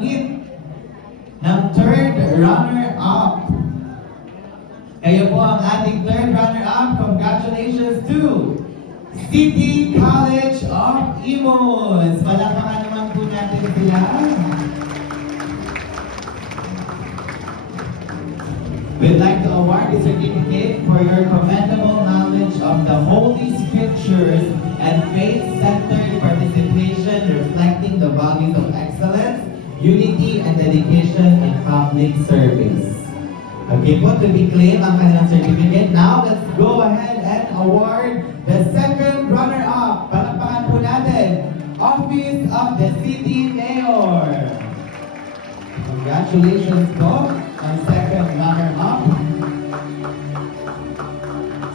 mag-meet ng third runner-up. Kayo po ang ating third runner-up. Congratulations to City College of Imus. Palakpakan naman po natin sila. We'd like to award a certificate for your commendable knowledge of the Holy Scriptures and faith-centered participation reflecting the values of excellence, unity, and dedication in public service. Okay po, to be claimed ang kanilang certificate. Now, let's go ahead and award the second runner-up. Palakpakan po natin, Office of the City Mayor. Congratulations po ang second runner-up.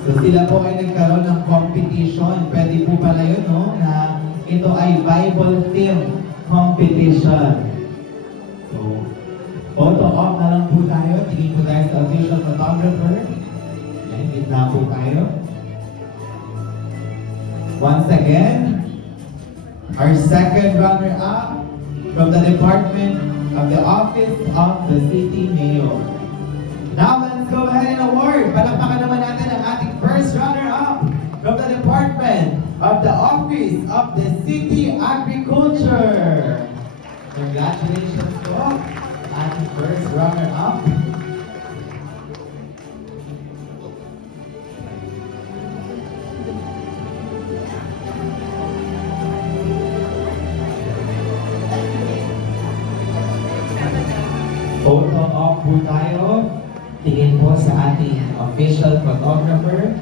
So sila po ay nagkaroon ng competition. Pwede po pala yun, no? Na ito ay Bible theme competition. So, photo op na lang po tayo. Tingin po tayo sa official photographer. Ayan, gitna po tayo. Once again, our second runner-up from the Department of the Office of the City Mayor. Now, let's go ahead and award. Palakpakan naman natin ang ating first runner-up from the Department of the Office of the City Agriculture. Congratulations po, ating first runner-up. Photo op po tayo. Tingin po sa ating official photographer.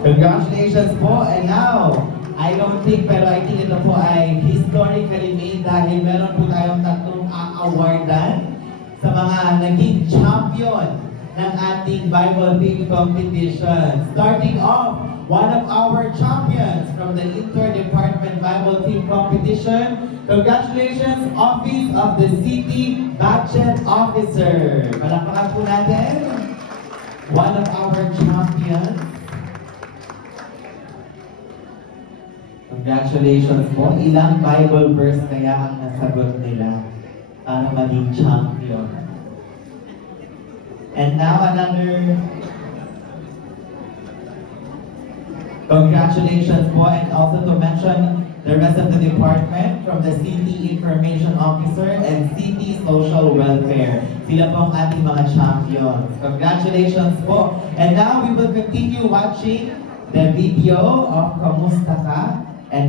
Congratulations po. And now, I don't think, pero I think ito po ay historically made dahil meron po tayong tatlong awardan sa mga naging champion ng ating Bible theme competition. Starting off, one of our champions from the Inter-Department Bible theme competition. Congratulations, Office of the City Budget Officer. Palakpakan po natin. One of our champions. Congratulations po. Ilang Bible verse kaya ang nasagot nila para maging champion? And now another congratulations po, and also to mention the rest of the department from the City Information Officer and City Social Welfare. Sila po ang ating mga champions. Congratulations po. And now we will continue watching the video of Kamusta Ka?